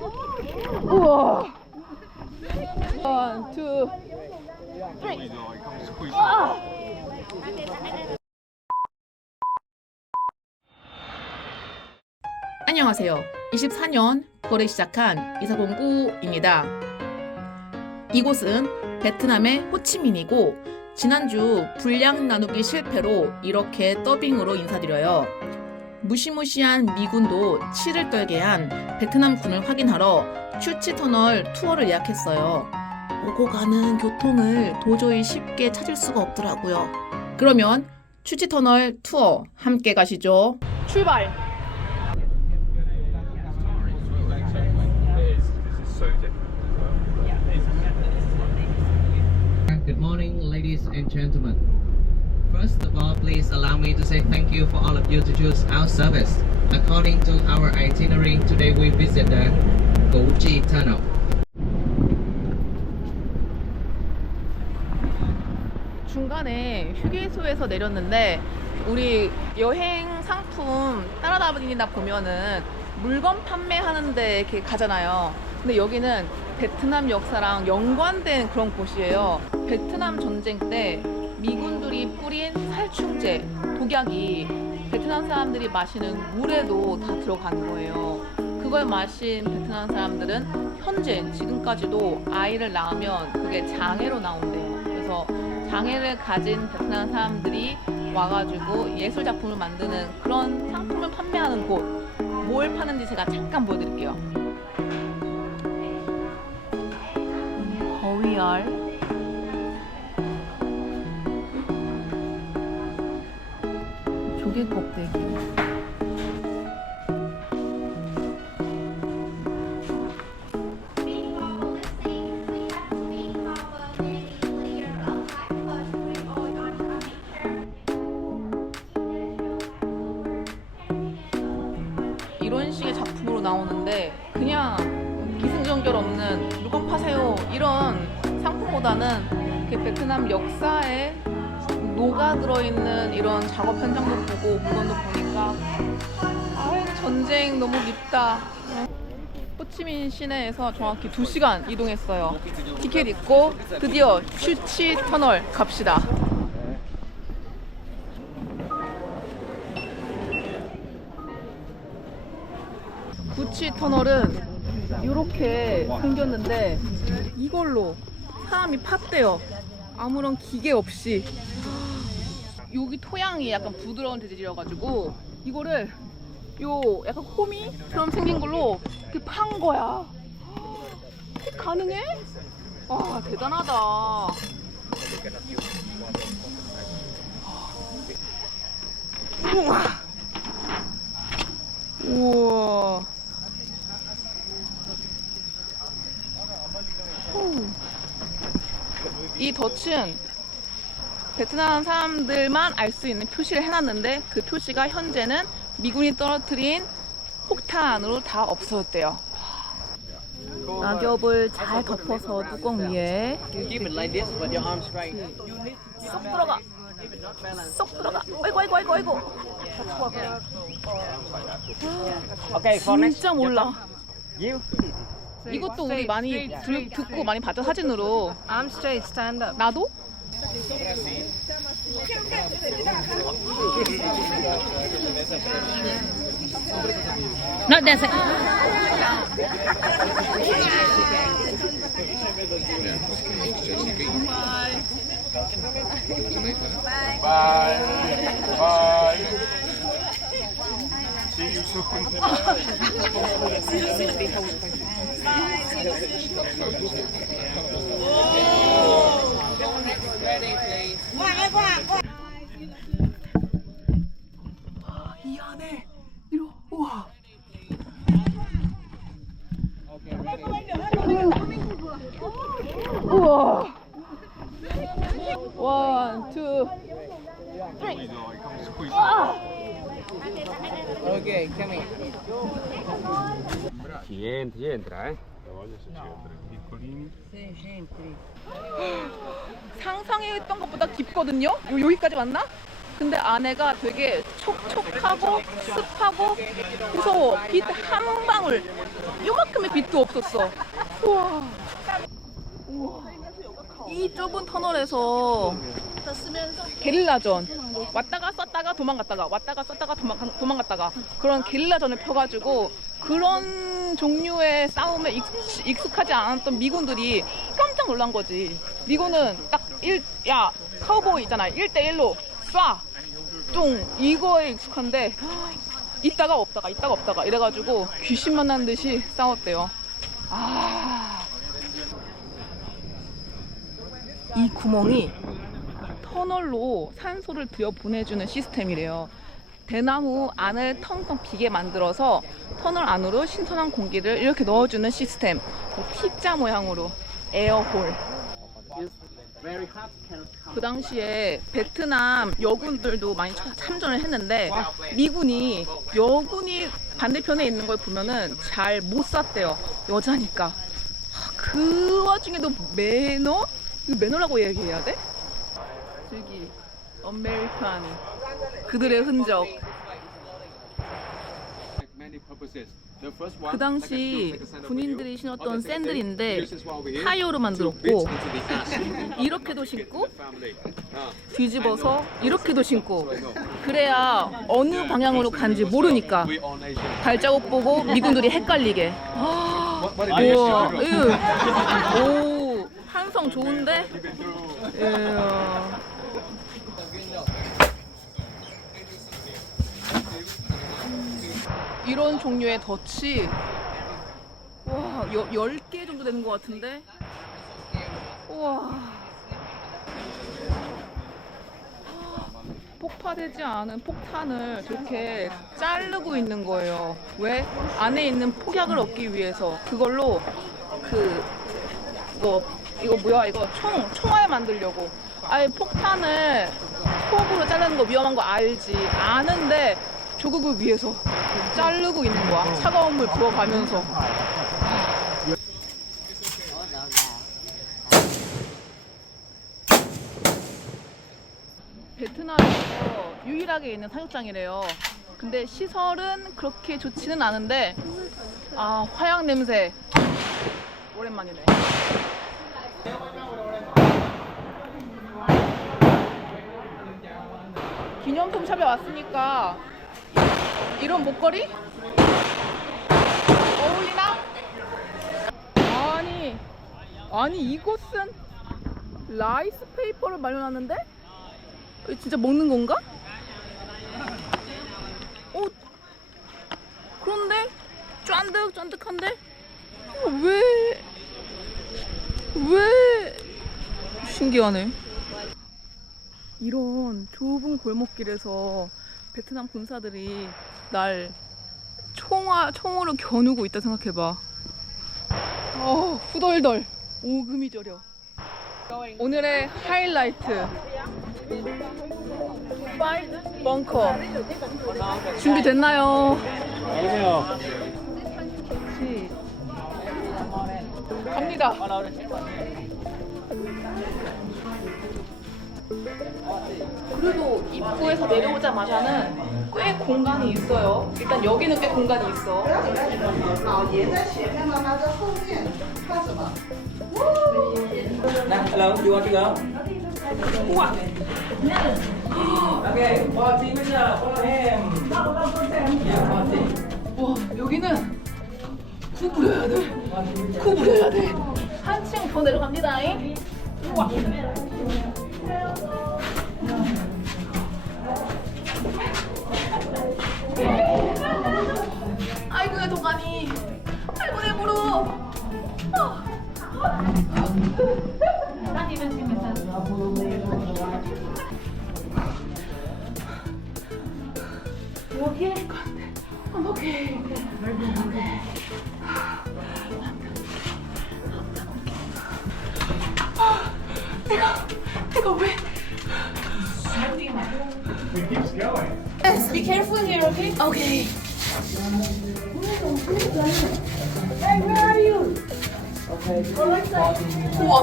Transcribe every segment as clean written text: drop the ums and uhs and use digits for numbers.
우와. 원, 투, 쓰리. 안녕하세요. 24년 9월에 시작한 이사공구입니다. 이곳은 베트남의 호치민이고 지난주 분량 나누기 실패로 이렇게 더빙으로 인사드려요. 무시무시한 미군도 치를 떨게 한 베트남군을 확인하러 츄치터널 투어를 예약했어요. 오고 가는 교통을 도저히 쉽게 찾을 수가 없더라고요. 그러면 츄치터널 투어 함께 가시죠. 출발! Good morning, ladies and gentlemen. First of all, please allow me to say thank you for all of you to choose our service. According to our itinerary, today we visit the Củ Chi Tunnel. 중간에 휴게소에서 내렸는데 우리 여행 상품 따라다니다 보면은 물건 판매하는데 이렇게 가잖아요. 근데 여기는 베트남 역사랑 연관된 그런 곳이에요. 베트남 전쟁 때 미군들이 뿌린 살충제, 독약이 베트남 사람들이 마시는 물에도 다 들어간 거예요. 그걸 마신 베트남 사람들은 현재 지금까지도 아이를 낳으면 그게 장애로 나온대요. 그래서 장애를 가진 베트남 사람들이 와가지고 예술 작품을 만드는 그런 상품을 판매하는 곳, 뭘 파는지 제가 잠깐 보여드릴게요. 거위알, 조개 껍데기, 이런 식의 작품으로 나오는데 그냥 기승전결 없는 물건 파세요 이런 상품보다는 이렇게 베트남 역사에 녹아 들어있는 이런 작업 현장도 보고 물건도 보니까 전쟁 너무 밉다. 호치민 시내에서 정확히 2시간 이동했어요. 티켓 있고 드디어 츄치 터널 갑시다. 구치 터널은 이렇게 생겼는데 이걸로 사람이 팠대요. 아무런 기계 없이. 여기 토양이 약간 부드러운 재질이어가지고 이거를 요 약간 호미처럼 생긴 걸로 이렇게 판 거야. 이게 가능해? 와, 대단하다. 우와. 우와. 이 덫은 베트남 사람들만 알 수 있는 표시를 해놨는데 그 표시가 현재는 미군이 떨어뜨린 폭탄으로 다 없어졌대요. 낙엽을 잘 덮어서 뚜껑 위에 쏙 들어가. 쏙 들어가. 아이고 아이고 아이고 아이고. 진짜 몰라. 이것도 우리 많이 듣고 많이 봤죠, 사진으로. I'm straight, stand up. 나도? 나 됐어. Bye. Bye. See you soon. 이 안에 이러 우와. 우와. 원, 투, 쓰리. Okay, come here. Ci entra, eh? Piccolini. 상상했던 것보다 깊거든요? 여기까지 왔나? 근데 안에가 되게 촉촉하고 습하고 무서워. 빛 한 방울, 요만큼의 빛도 없었어. 우와. 우와. 이 좁은 터널에서 게릴라전, 왔다가 썼다가 도망갔다가 왔다가 썼다가 도망갔다가 그런 게릴라전을 펴가지고 그런 종류의 싸움에 익숙하지 않았던 미군들이 깜짝 놀란 거지. 미군은 딱 야 카우보이 있잖아, 1대1로 쏴 뚱 이거에 익숙한데 있다가 없다가 이래가지고 귀신 만난 듯이 싸웠대요. 이 구멍이 터널로 산소를 들여보내주는 시스템이래요. 대나무 안을 텅텅 비게 만들어서 터널 안으로 신선한 공기를 이렇게 넣어주는 시스템. T자 모양으로 에어홀. 그 당시에 베트남 여군들도 많이 참전을 했는데 미군이 여군이 반대편에 있는 걸 보면은 잘 못 쐈대요. 여자니까. 그 와중에도 매너? 이거 매너라고 얘기해야 돼? 저기 아메리칸 그들의 흔적. 그 당시 군인들이 신었던 샌들인데 타이어로 만들었고 이렇게도 신고 뒤집어서 이렇게도 신고 그래야 어느 방향으로 간지 모르니까 발자국 보고 미군들이 헷갈리게. 우와, 오, 한성 좋은데? 이런 종류의 덫이 와 10개 정도 되는 것 같은데. 우와, 폭파되지 않은 폭탄을 저렇게 자르고 있는 거예요. 왜? 안에 있는 폭약을 얻기 위해서. 그걸로 이거 뭐야, 이거 총알 만들려고. 아예 폭탄을 폭으로 자르는 거 위험한 거 알지. 아는데 조국을 위해서 자르고 있는 거야. 차가운 물 부어가면서. 베트남에서 유일하게 있는 사육장이래요. 근데 시설은 그렇게 좋지는 않은데 화약 냄새 오랜만이네. 기념품 샵에 왔으니까 이런 목걸이? 어울리나? 아니 이곳은 라이스 페이퍼를 마련하는데? 이거 진짜 먹는 건가? 그런데 쫀득쫀득한데? 왜 신기하네. 이런 좁은 골목길에서 베트남 군사들이 날 총으로 겨누고 있다 생각해봐. 후덜덜 오금이 저려. 오늘의 하이라이트 벙커 준비됐나요? 갑니다. 그래도 입구에서 내려오자마자는 꽤 공간이 있어요. 일단 여기는 꽤 공간이 있어. Hello, you want to go? 우와. Okay, 40 bây giờ, follow him. Yeah, 40. 와, 여기는 구부려야 돼. 한층 더 내려갑니다. 우와. 아이고 내 도가니, 아이고 내 무릎. 오케이. 오케이. 내가 왜? It keeps going. Yes, be careful here, okay? Okay. Hey, where are you? Okay. 우와,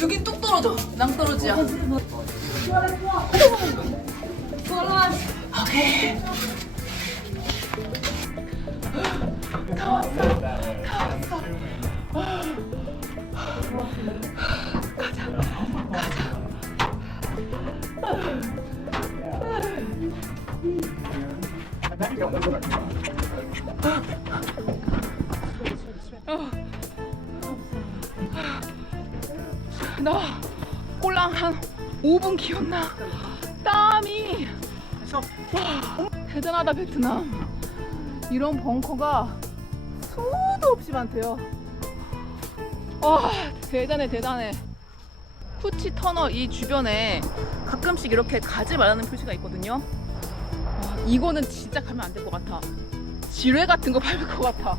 여긴 뚝 떨어져. 낭떠러지야. 오케이. 다 왔어. 다 왔어. 나 꼴랑 한 5분 기었나? 땀이. 와, 대단하다 베트남. 이런 벙커가 수도 없이 많대요. 와, 대단해 대단해. 푸치 터널 이 주변에 가끔씩 이렇게 가지 말라는 표시가 있거든요. 와, 이거는 진짜 가면 안 될 것 같아. 지뢰 같은 거 밟을 것 같아.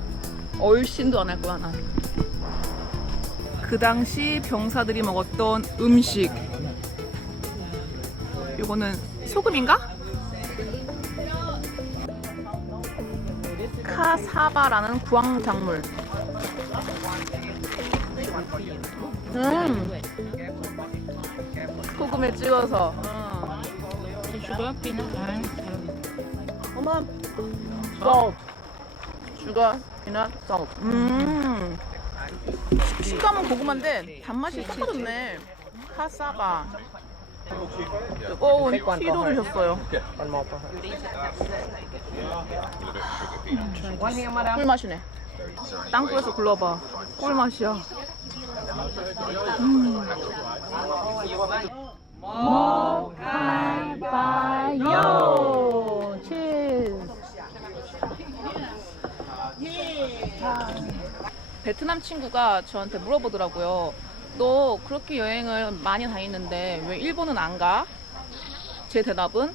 얼씬도 안 할 거야 난. 그 당시 병사들이 먹었던 음식. 이거는 소금인가? 카사바라는 구황작물. 소금에 찍어서. sugar, peanut, and 어머. salt. sugar, peanut, salt. 식감은 고구마인데 단맛이 섞어졌네. 카사바. 뜨거운 티도를 줬어요. 꿀맛이네. 땅굴에서 굴러봐. 꿀맛이야. 먹어봐요. 치즈. 베트남 친구가 저한테 물어보더라고요. 너 그렇게 여행을 많이 다니는데 왜 일본은 안 가? 제 대답은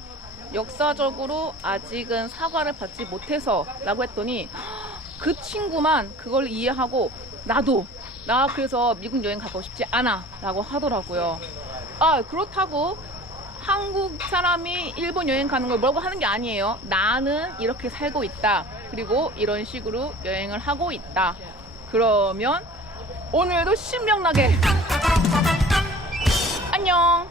역사적으로 아직은 사과를 받지 못해서 라고 했더니 그 친구만 그걸 이해하고 나 그래서 미국 여행 가고 싶지 않아 라고 하더라고요. 아, 그렇다고 한국 사람이 일본 여행 가는 걸 뭐라고 하는 게 아니에요. 나는 이렇게 살고 있다. 그리고 이런 식으로 여행을 하고 있다. 그러면 오늘도 신명나게 안녕.